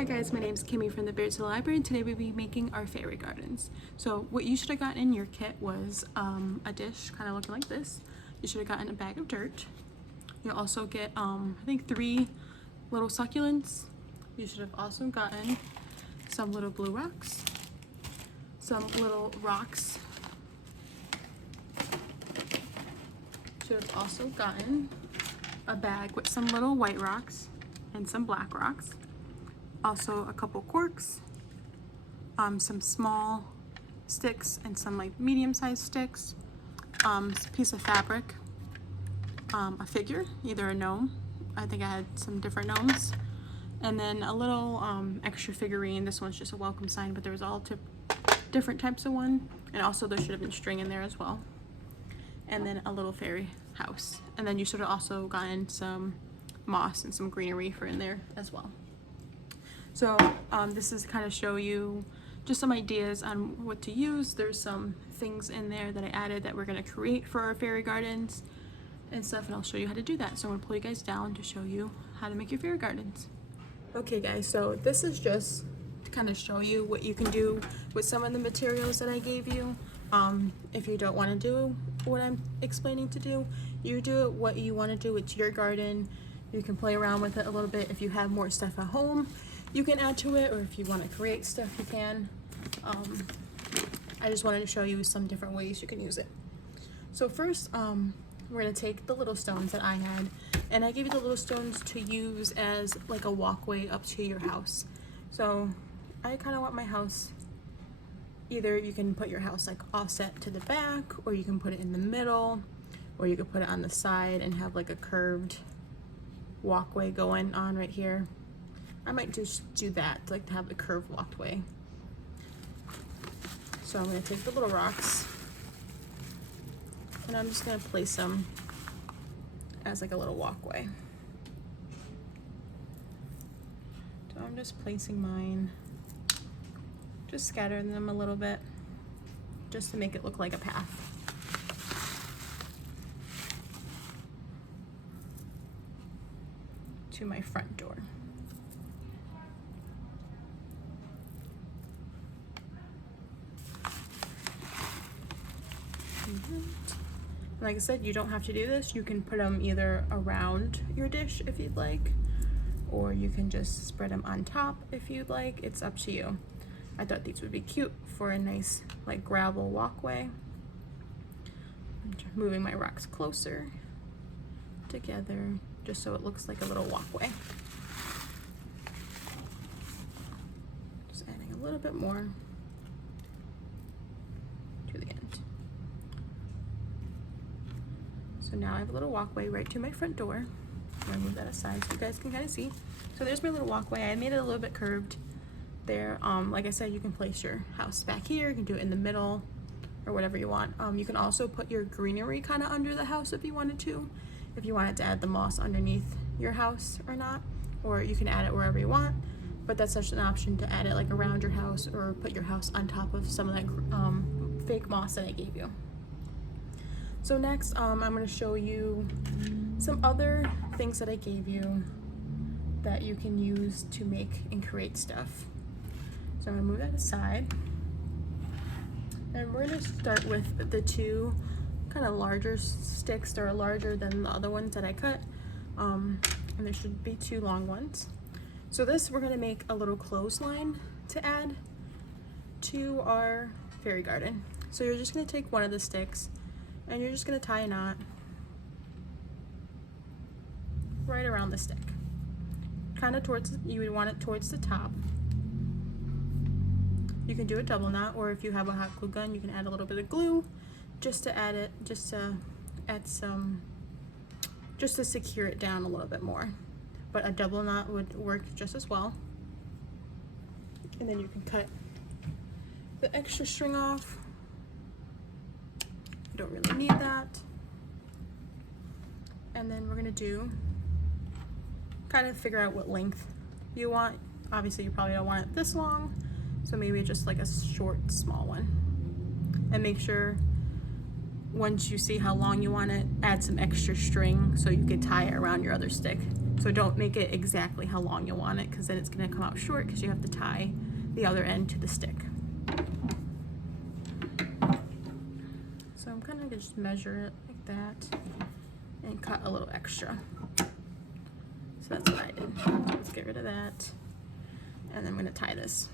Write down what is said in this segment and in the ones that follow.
Hi guys, my name is Kimmy from the Beards to the Library, and today we'll be making our fairy gardens. So what you should have gotten in your kit was a dish kind of looking like this. You should have gotten a bag of dirt. You'll also get I think 3 little succulents. You should have also gotten some little blue rocks, some little rocks. Should have also gotten a bag with some little white rocks and some black rocks. Also a couple corks, some small sticks and some like medium-sized sticks, a piece of fabric, a figure, either a gnome. I think I had some different gnomes, and then a little extra figurine. This one's just a welcome sign, but there was all different types of one, and also there should have been string in there as well. And then a little fairy house, and then you should have also gotten some moss and some greenery for in there as well. So this is kind of show you just some ideas on what to use. There's some things in there that I added that we're going to create for our fairy gardens and stuff, and I'll show you how to do that. So I'm going to pull you guys down to show you how to make your fairy gardens. Okay guys, so this is just to kind of show you what you can do with some of the materials that I gave you. If you don't want to do what I'm explaining to do, you do it what you want to do. It's your garden. You can play around with it a little bit. If you have more stuff at home, you can add to it, or if you want to create stuff, you can. I just wanted to show you some different ways you can use it. So first, we're going to take the little stones that I had, and I gave you the little stones to use as like a walkway up to your house. So I kind of want my house, either you can put your house like offset to the back, or you can put it in the middle, or you could put it on the side and have like a curved walkway going on right here. I might just do that, like to have the curved walkway. So I'm going to take the little rocks, and I'm just going to place them as like a little walkway. So I'm just placing mine, just scattering them a little bit, just to make it look like a path. To my front door. Like I said, you don't have to do this. You can put them either around your dish if you'd like, or you can just spread them on top if you'd like. It's up to you. I thought these would be cute for a nice like gravel walkway. I'm moving my rocks closer together just so it looks like a little walkway. Just adding a little bit more to the end. So now I have a little walkway right to my front door. I'm gonna move that aside so you guys can kind of see. So there's my little walkway. I made it a little bit curved there. Like I said, you can place your house back here. You can do it in the middle or whatever you want. You can also put your greenery kind of under the house if you wanted to. If you wanted to add the moss underneath your house or not, or you can add it wherever you want, but that's such an option to add it like around your house or put your house on top of some of that fake moss that I gave you. So next, I'm going to show you some other things that I gave you that you can use to make and create stuff. So I'm going to move that aside, and we're going to start with the 2 kind of larger sticks. They're larger than the other ones that I cut, and there should be 2 long ones. So this, we're going to make a little clothesline to add to our fairy garden. So you're just going to take one of the sticks, and you're just going to tie a knot right around the stick, kind of towards, you would want it towards the top. You can do a double knot, or if you have a hot glue gun, you can add a little bit of glue just to add it, just to add some, just to secure it down a little bit more. But a double knot would work just as well. And then you can cut the extra string off. You don't really need that. And then we're gonna do, kind of figure out what length you want. Obviously you probably don't want it this long, so maybe just like a short, small one. And make sure once you see how long you want it, add some extra string so you could tie it around your other stick So don't make it exactly how long you want it, because then it's going to come out short because you have to tie the other end to the stick. So I'm kind of just measure it like that and cut a little extra. So that's what I did. So let's get rid of that. And I'm going to tie this.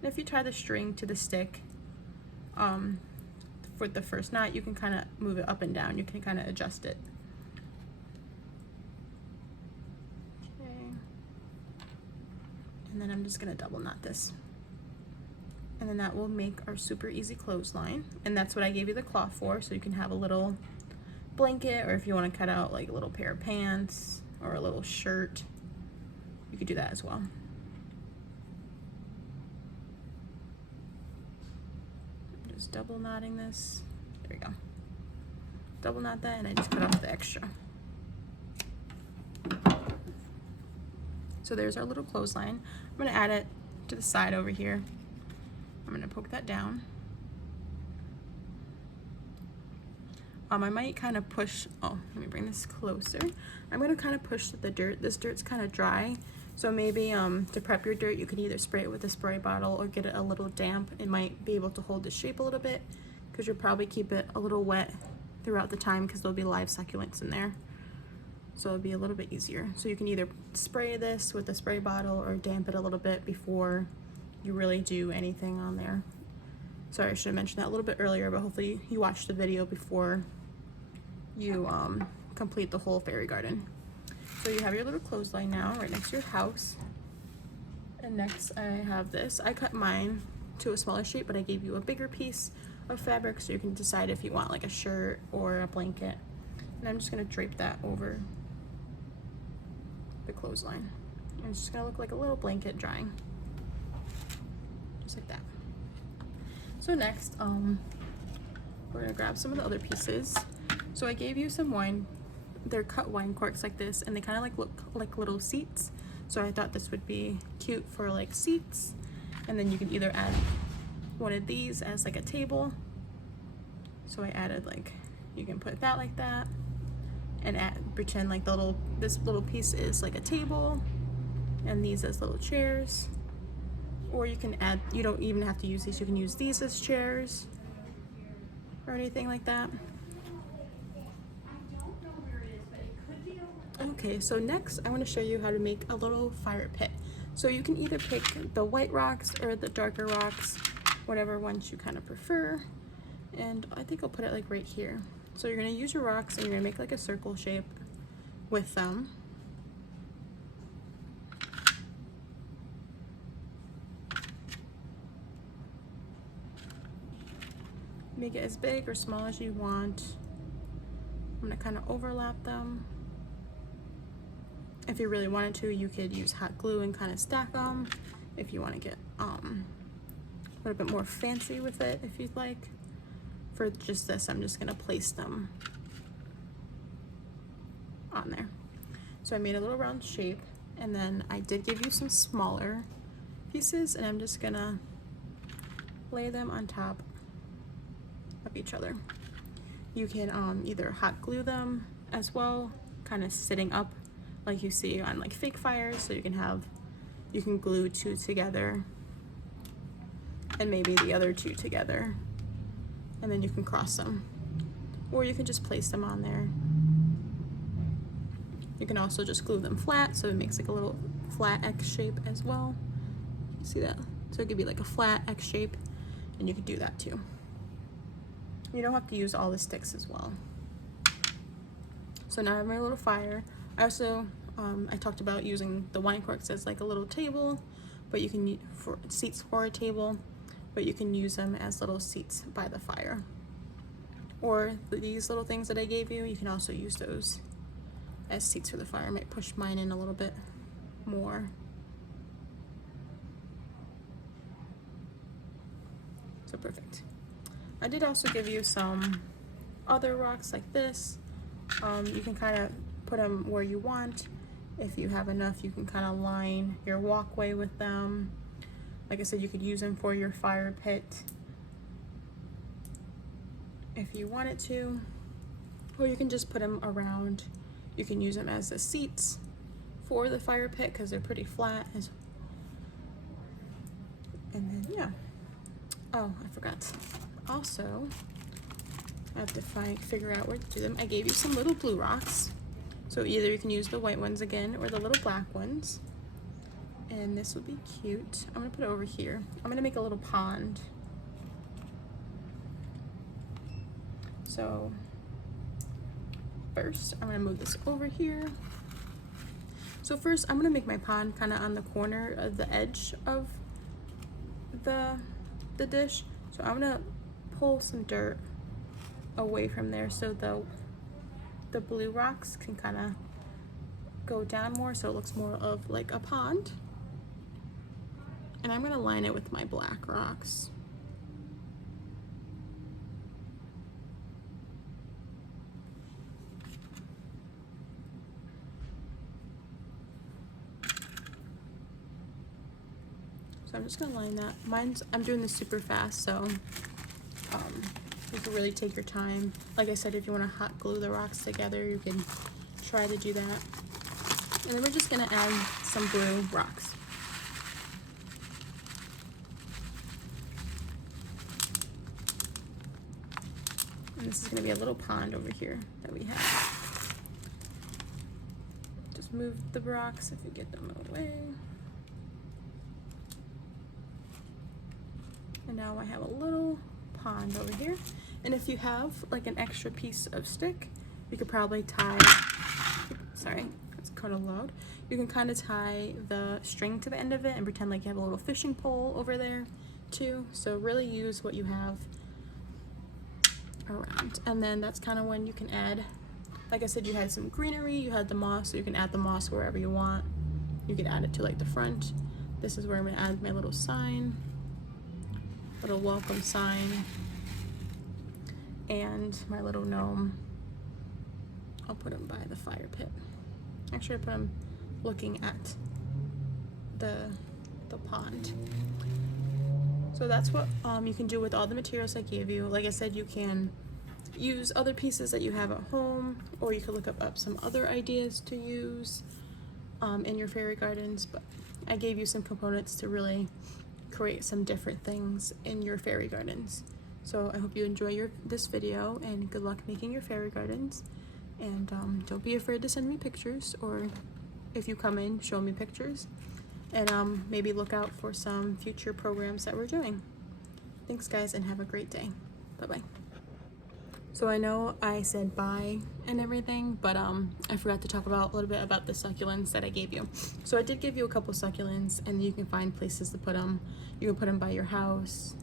And if you tie the string to the stick for the first knot, you can kind of move it up and down. You can kind of adjust it. Okay. And then I'm just going to double knot this. And then that will make our super easy clothesline. And that's what I gave you the cloth for, so you can have a little blanket, or if you want to cut out like a little pair of pants or a little shirt, you could do that as well. Just double knotting this. There we go. Double knot that, and I just cut off the extra. So there's our little clothesline. I'm going to add it to the side over here. I'm going to poke that down. I might kind of push, oh, let me bring this closer. I'm going to kind of push the dirt. This dirt's kind of dry, so maybe to prep your dirt, you could either spray it with a spray bottle or get it a little damp. It might be able to hold the shape a little bit, because you'll probably keep it a little wet throughout the time, because there'll be live succulents in there. So it'll be a little bit easier. So you can either spray this with a spray bottle or damp it a little bit before you really do anything on there. Sorry, I should have mentioned that a little bit earlier, but hopefully you watched the video before you complete the whole fairy garden. So you have your little clothesline now right next to your house. And next I have this. I cut mine to a smaller shape, but I gave you a bigger piece of fabric so you can decide if you want like a shirt or a blanket. And I'm just gonna drape that over the clothesline. And it's just gonna look like a little blanket drying. Just like that. So next, we're gonna grab some of the other pieces. So I gave you some wine, they're cut wine corks like this, and they kind of like look like little seats. So I thought this would be cute for like seats. And then you can either add one of these as like a table. So I added like, you can put that like that, and pretend like this little piece is like a table, and these as little chairs. Or you can add, you don't even have to use these, you can use these as chairs or anything like that. Okay, so next I want to show you how to make a little fire pit. So you can either pick the white rocks or the darker rocks, whatever ones you kind of prefer. And I think I'll put it like right here. So you're going to use your rocks and you're going to make like a circle shape with them. Make it as big or small as you want. I'm going to kind of overlap them. If you really wanted to, you could use hot glue and kind of stack them. If you want to get a little bit more fancy with it, if you'd like. For just this, I'm just going to place them on there. So I made a little round shape, and then I did give you some smaller pieces, and I'm just going to lay them on top of each other. You can either hot glue them as well, kind of sitting up like you see on like fake fires, so you can glue two together and maybe the other two together, and then you can cross them, or you can just place them on there. You can also just glue them flat, so it makes like a little flat X shape as well. See that? So it could be like a flat X shape, and you could do that too. You don't have to use all the sticks as well. So now I have my little fire. I also, I talked about using the wine corks as like a little table, but you can for seats for a table, but you can use them as little seats by the fire. Or these little things that I gave you, you can also use those as seats for the fire. I might push mine in a little bit more. So perfect. I did also give you some other rocks like this. You can kind of put them where you want. If you have enough, you can kind of line your walkway with them. Like I said, you could use them for your fire pit if you wanted to, or you can just put them around. You can use them as the seats for the fire pit because they're pretty flat. And then, yeah. Oh, I forgot. Also, I have to figure out where to do them. I gave you some little blue rocks. So either you can use the white ones again or the little black ones. And this would be cute. I'm gonna put it over here. I'm gonna make a little pond. So first, I'm gonna move this over here. So first, I'm gonna make my pond kind of on the corner of the edge of the dish. So I'm gonna pull some dirt away from there so the blue rocks can kind of go down more, so it looks more of like a pond. And I'm gonna line it with my black rocks. So I'm just gonna line that. I'm doing this super fast, so you can really take your time. Like I said, if you want to hot glue the rocks together, you can try to do that. And then we're just gonna add some blue rocks. And this is gonna be a little pond over here that we have. Just move the rocks if you get them away. And now I have a little pond over here. And if you have like an extra piece of stick, you could probably tie, sorry, it's kind of loud. You can kind of tie the string to the end of it and pretend like you have a little fishing pole over there too. So really use what you have around. And then that's kind of when you can add, like I said, you had some greenery, you had the moss, so you can add the moss wherever you want. You can add it to like the front. This is where I'm gonna add my little sign. Little welcome sign, and my little gnome. I'll put him by the fire pit. Actually, I put him looking at the pond. So that's what you can do with all the materials I gave you. Like I said, you can use other pieces that you have at home, or you could look up some other ideas to use in your fairy gardens, but I gave you some components to really create some different things in your fairy gardens. So I hope you enjoy this video, and good luck making your fairy gardens. And don't be afraid to send me pictures, or if you come in, show me pictures. And maybe look out for some future programs that we're doing. Thanks guys, and have a great day. Bye-bye. So I know I said bye and everything, but I forgot to talk about a little bit about the succulents that I gave you. So I did give you a couple succulents, and you can find places to put them. You can put them by your house,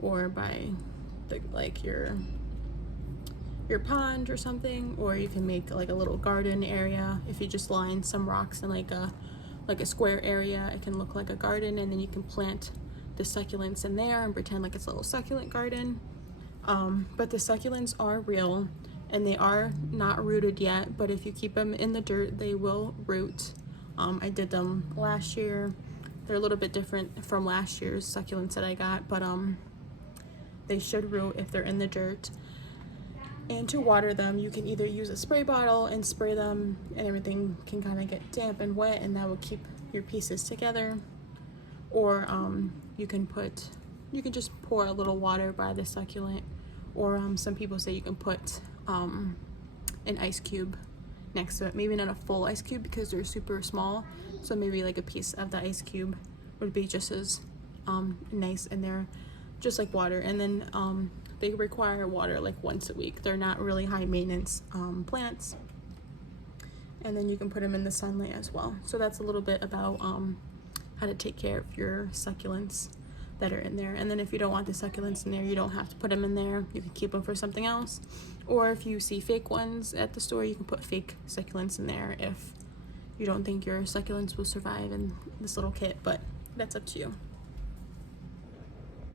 or by like your pond or something, or you can make like a little garden area. If you just line some rocks in like a square area, it can look like a garden, and then you can plant the succulents in there and pretend like it's a little succulent garden. But the succulents are real, and they are not rooted yet, but if you keep them in the dirt, they will root. I did them last year. They're a little bit different from last year's succulents that I got, but they should root if they're in the dirt. And to water them, you can either use a spray bottle and spray them, and everything can kind of get damp and wet, and that will keep your pieces together. Or you can just pour a little water by the succulent, or some people say you can put an ice cube next to it. Maybe not a full ice cube because they're super small, so maybe like a piece of the ice cube would be just as nice in there, just like water. And then they require water like once a week. They're not really high maintenance plants. And then you can put them in the sunlight as well. So that's a little bit about how to take care of your succulents that are in there. And then if you don't want the succulents in there, you don't have to put them in there. You can keep them for something else. Or if you see fake ones at the store, you can put fake succulents in there if you don't think your succulents will survive in this little kit, but that's up to you.